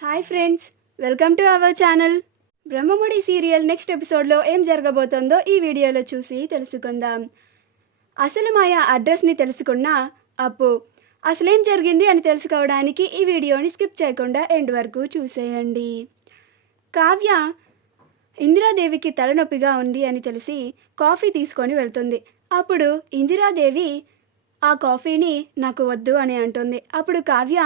Hi friends, welcome to our channel. Brahmamudi serial next ఎపిసోడ్లో ఏం జరగబోతోందో ఈ వీడియోలో చూసి తెలుసుకుందాం. అసలు మాయ అడ్రస్ని తెలుసుకున్న అప్పు అసలేం జరిగింది అని తెలుసుకోవడానికి ఈ వీడియోని స్కిప్ చేయకుండా ఎండ్ వరకు చూసేయండి. కావ్య ఇందిరాదేవికి తలనొప్పిగా ఉంది అని తెలిసి కాఫీ తీసుకొని వెళ్తుంది. అప్పుడు ఇందిరాదేవి ఆ కాఫీని నాకు వద్దు అని అంటుంది. అప్పుడు కావ్య,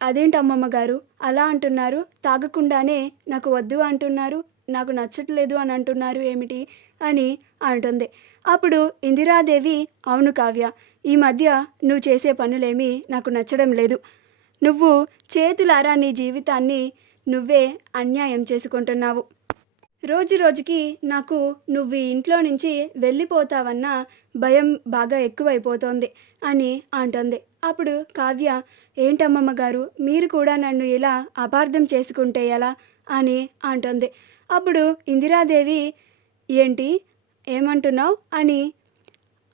అదేంటి అమ్మమ్మ గారు అలా అంటున్నారు, తాగకుండానే నాకు వద్దు అంటున్నారు, నాకు నచ్చట్లేదు అని అంటున్నారు ఏమిటి అని అంటుంది. అప్పుడు ఇందిరాదేవి, అవును కావ్య, ఈ మధ్య నువ్వు చేసే పనులేమీ నాకు నచ్చడం లేదు. నువ్వు చేతులారా నీ జీవితాన్ని నువ్వే అన్యాయం చేసుకుంటున్నావు. రోజు రోజుకి నాకు నువ్వు ఈ ఇంట్లో నుంచి వెళ్ళిపోతావన్న భయం బాగా ఎక్కువైపోతోంది అని అంటుంది. అప్పుడు కావ్య, ఏంటమ్మమ్మ గారు, మీరు కూడా నన్ను ఇలా అపార్థం చేసుకుంటే ఎలా అని అంటుంది. అప్పుడు ఇందిరాదేవి, ఏంటి ఏమంటున్నావు అని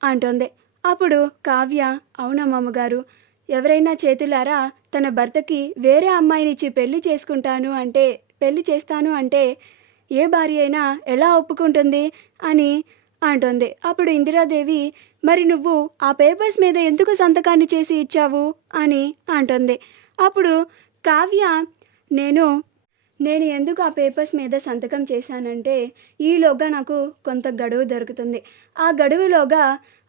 అంటుంది. అప్పుడు కావ్య, అవునమ్మమ్మ గారు, ఎవరైనా చేతులారా తన భర్తకి వేరే అమ్మాయినిచ్చి పెళ్లి చేస్తాను అంటే ఏ భార్య అయినా ఎలా ఒప్పుకుంటుంది అని అంటుంది. అప్పుడు ఇందిరాదేవి, మరి నువ్వు ఆ పేపర్స్ మీద ఎందుకు సంతకాన్ని చేసి ఇచ్చావు అని అంటుంది. అప్పుడు కావ్య, నేను ఎందుకు ఆ పేపర్స్ మీద సంతకం చేశానంటే ఈలోగా నాకు కొంత గడువు దొరుకుతుంది. ఆ గడువులోగా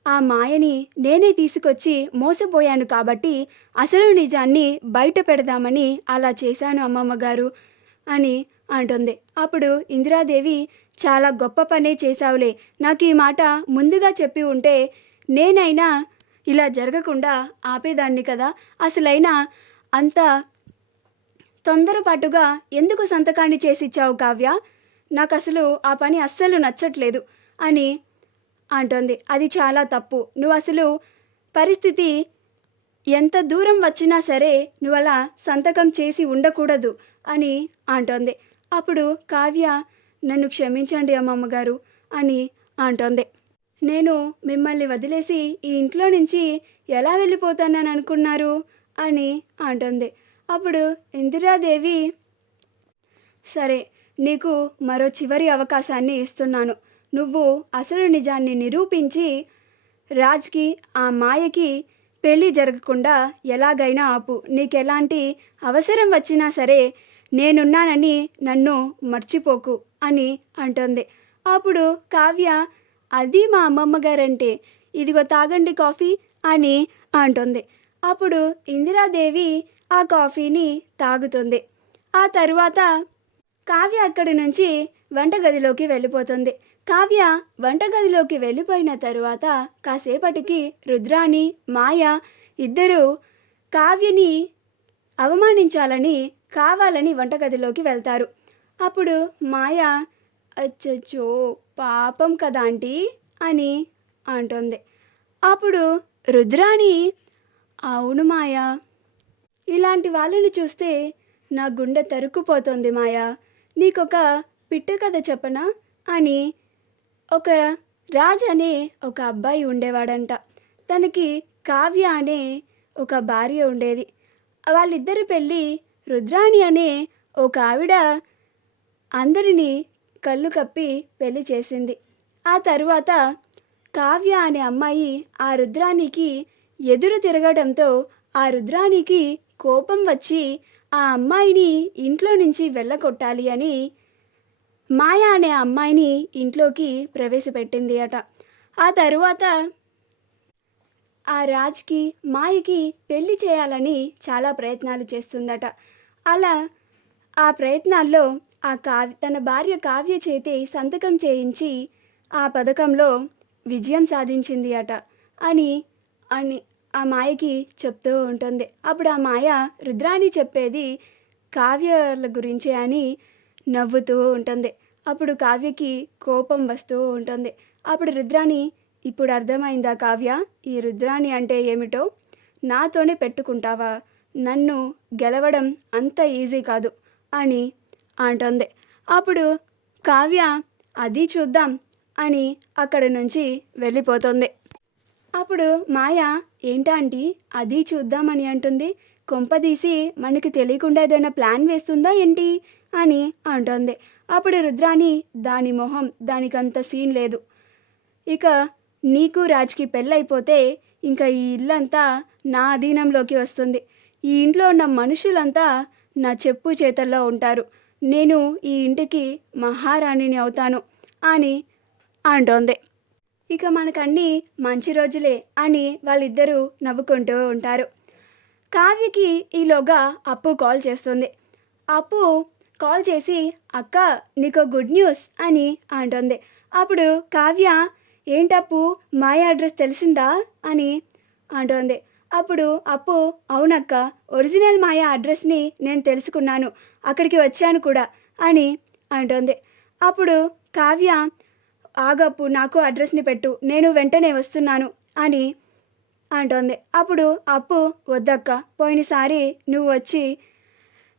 ఆ మాయని నేనే తీసుకొచ్చి మోసపోయాను కాబట్టి అసలు నిజాన్ని బయట పెడదామని అలా చేశాను అమ్మమ్మ గారు అని అంటుంది. అప్పుడు ఇందిరాదేవి, చాలా గొప్ప పనే చేశావులే, నాకు ఈ మాట ముందుగా చెప్పి ఉంటే నేనైనా ఇలా జరగకుండా ఆపేదాన్ని కదా. అసలైనా అంత తొందరపాటుగా ఎందుకు సంతకాన్ని చేసిచ్చావు కావ్య, నాకు అసలు ఆ పని అస్సలు నచ్చట్లేదు అని అంటోంది. అది చాలా తప్పు, నువ్వు అసలు పరిస్థితి ఎంత దూరం వచ్చినా సరే నువ్వు అలా సంతకం చేసి ఉండకూడదు అని అంటోంది. అప్పుడు కావ్య, నన్ను క్షమించండి అమ్మమ్మ గారు అని అంటోంది. నేను మిమ్మల్ని వదిలేసి ఈ ఇంట్లో నుంచి ఎలా వెళ్ళిపోతానని అనుకున్నారు అని అంటుంది. అప్పుడు ఇందిరాదేవి, సరే, నీకు మరో చివరి అవకాశాన్ని ఇస్తున్నాను. నువ్వు అసలు నిజాన్ని నిరూపించి రాజ్కి ఆ మాయకి పెళ్ళి జరగకుండా ఎలాగైనా ఆపు. నీకెలాంటి అవసరం వచ్చినా సరే నేనున్నానని నన్ను మర్చిపోకు అని అంటుంది. అప్పుడు కావ్య, అది మా అమ్మమ్మ గారంటే, ఇదిగో తాగండి కాఫీ అని అంటుంది. అప్పుడు ఇందిరాదేవి ఆ కాఫీని తాగుతుంది. ఆ తరువాత కావ్య అక్కడి నుంచి వంటగదిలోకి వెళ్ళిపోతుంది. కావ్య వంటగదిలోకి వెళ్ళిపోయిన తరువాత కాసేపటికి రుద్రాణి, మాయ ఇద్దరూ కావ్యని అవమానించాలని కావాలని వంటగదిలోకి వెళ్తారు. అప్పుడు మాయ, అచ్చచ్చో పాపం కదా ఆంటీ అని అంటుంది. అప్పుడు రుద్రాణి, అవును మాయా, ఇలాంటి వాళ్ళని చూస్తే నా గుండె తరుక్కుపోతుంది మాయా. నీకొక పిట్ట కథ చెప్పనా అని, ఒక రాజ్ అనే ఒక అబ్బాయి ఉండేవాడంట. తనకి కావ్య అనే ఒక భార్య ఉండేది. వాళ్ళిద్దరి పెళ్ళి రుద్రాణి అనే ఒక ఆవిడ అందరినీ కళ్ళు కప్పి పెళ్లి చేసింది. ఆ తరువాత కావ్య అనే అమ్మాయి ఆ రుద్రాణికి ఎదురు తిరగడంతో ఆ రుద్రాణికి కోపం వచ్చి ఆ అమ్మాయిని ఇంట్లో నుంచి వెళ్ళగొట్టాలి అని మాయ అనే అమ్మాయిని ఇంట్లోకి ప్రవేశపెట్టింది అట. ఆ తరువాత ఆ రాజ్కి మాయకి పెళ్లి చేయాలని చాలా ప్రయత్నాలు చేస్తుందట. అలా ఆ ప్రయత్నాల్లో తన భార్య కావ్య చేతి సంతకం చేయించి ఆ పథకంలో విజయం సాధించింది అట అని అని ఆ మాయకి చెప్తూ ఉంటుంది. అప్పుడు ఆ మాయ రుద్రాణి చెప్పేది కావ్యల గురించి అని నవ్వుతూ ఉంటుంది. అప్పుడు కావ్యకి కోపం వస్తూ ఉంటుంది. అప్పుడు రుద్రాణి, ఇప్పుడు అర్థమైందా కావ్య, ఈ రుద్రాణి అంటే ఏమిటో? నాతోనే పెట్టుకుంటావా? నన్ను గెలవడం అంత ఈజీ కాదు అని అంటుంది. అప్పుడు కావ్య, అది చూద్దాం అని అక్కడి నుంచి వెళ్ళిపోతుంది. అప్పుడు మాయ, ఏంటంటే అది చూద్దామని అంటుంది, కొంపదీసి మనకి తెలియకుండా ఏదైనా ప్లాన్ వేస్తుందా ఏంటి అని అంటోంది. అప్పుడు రుద్రాణి దాని మొహం దానికంత సీన్ లేదు. ఇక నీకు రాజ్కి పెళ్ళైపోతే ఇంకా ఈ ఇల్లంతా నా అధీనంలోకి వస్తుంది. ఈ ఇంట్లో ఉన్న మనుషులంతా నా చెప్పు చేతల్లో ఉంటారు. నేను ఈ ఇంటికి మహారాణిని అవుతాను అని అంటోంది. ఇక మనకన్నీ మంచి రోజులే అని వాళ్ళిద్దరూ నవ్వుకుంటూ ఉంటారు. కావ్యకి ఈలోగా అప్పు కాల్ చేస్తుంది. అప్పు కాల్ చేసి అక్క నీకు గుడ్ న్యూస్ అని అంటుంది. అప్పుడు కావ్య ఏంటప్పు మాయ అడ్రస్ తెలిసిందా అని అంటోంది. అప్పుడు అప్పు అవునక్క ఒరిజినల్ మాయ అడ్రస్ని నేను తెలుసుకున్నాను, అక్కడికి వచ్చాను కూడా అని అంటోంది. అప్పుడు కావ్య ఆగప్పు నాకు అడ్రస్ని పెట్టు, నేను వెంటనే వస్తున్నాను అని అంటోంది. అప్పుడు అప్పు వద్దక్క పోయినసారి నువ్వు వచ్చి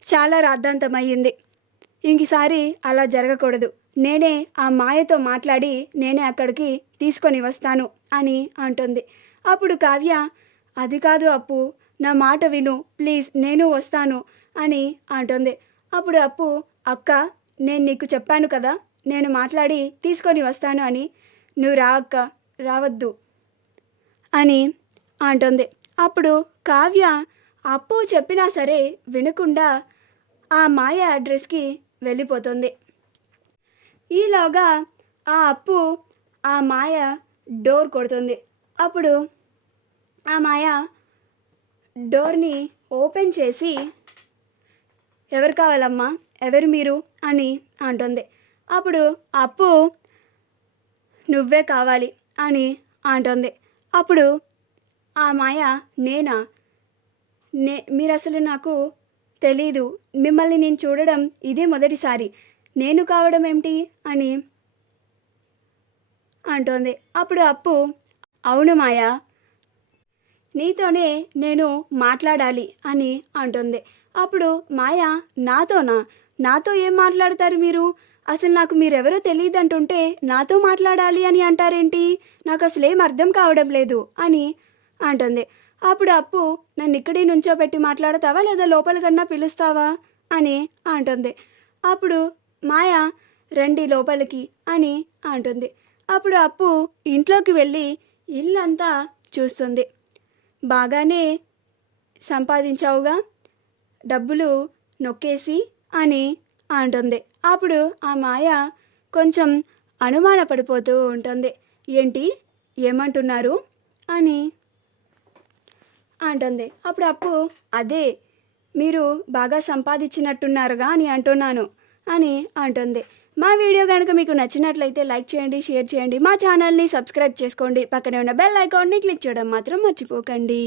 చాలా రాద్ధాంతమయ్యింది, ఇంకసారి అలా జరగకూడదు, నేనే ఆ మాయతో మాట్లాడి నేనే అక్కడికి తీసుకొని వస్తాను అని అంటుంది. అప్పుడు కావ్య అది కాదు అప్పు నా మాట విను ప్లీజ్ నేను వస్తాను అని అంటుంది. అప్పుడు అప్పు అక్క నేను నీకు చెప్పాను కదా నేను మాట్లాడి తీసుకొని వస్తాను అని, నువ్వు రా అక్క రావద్దు అని అంటుంది. అప్పుడు కావ్య అప్పు చెప్పినా సరే వినకుండా ఆ మాయ అడ్రస్కి వెళ్ళిపోతుంది. ఈలోగా ఆ అప్పు ఆ మాయ డోర్ కొడుతుంది. అప్పుడు ఆ మాయ డోర్ని ఓపెన్ చేసి ఎవరు కావాలమ్మా ఎవరు మీరు అని అంటుంది. అప్పుడు అప్పు నువ్వే కావాలి అని అంటుంది. అప్పుడు ఆ మాయ నేనా మీరు అసలు నాకు తెలీదు, మిమ్మల్ని నేను చూడడం ఇదే మొదటిసారి, నేను కావడం ఏమిటి అని అంటోంది. అప్పుడు అప్పు అవును మాయా నీతోనే నేను మాట్లాడాలి అని అంటుంది. అప్పుడు మాయ నాతో ఏం మాట్లాడతారు మీరు, అసలు నాకు మీరెవరో తెలియదు అంటుంటే నాతో మాట్లాడాలి అని అంటారేంటి, నాకు అసలు ఏం అర్థం కావడం లేదు అని అంటుంది. అప్పుడు అప్పు నన్ను ఇక్కడే నుంచోబెట్టి మాట్లాడతావా లేదా లోపల కన్నా పిలుస్తావా అని అంటుంది. అప్పుడు మాయ రండి లోపలికి అని అంటుంది. అప్పుడు అప్పు ఇంట్లోకి వెళ్ళి ఇల్లంతా చూస్తుంది. బాగానే సంపాదించావుగా డబ్బులు నొక్కేసి అని అంటుంది. అప్పుడు ఆ మాయ కొంచెం అనుమానపడిపోతూ ఉంటుంది. ఏంటి ఏమంటున్నారు అని అంటుంది. అప్పుడు అప్పు అదే మీరు బాగా సంపాదించినట్టున్నారుగా అని అంటున్నాను అని అంటుంది. మా వీడియో కనుక మీకు నచ్చినట్లయితే లైక్ చేయండి, షేర్ చేయండి, మా ఛానల్ని సబ్స్క్రైబ్ చేసుకోండి, పక్కనే ఉన్న బెల్ ఐకాన్ని క్లిక్ చేయడం మాత్రం మర్చిపోకండి.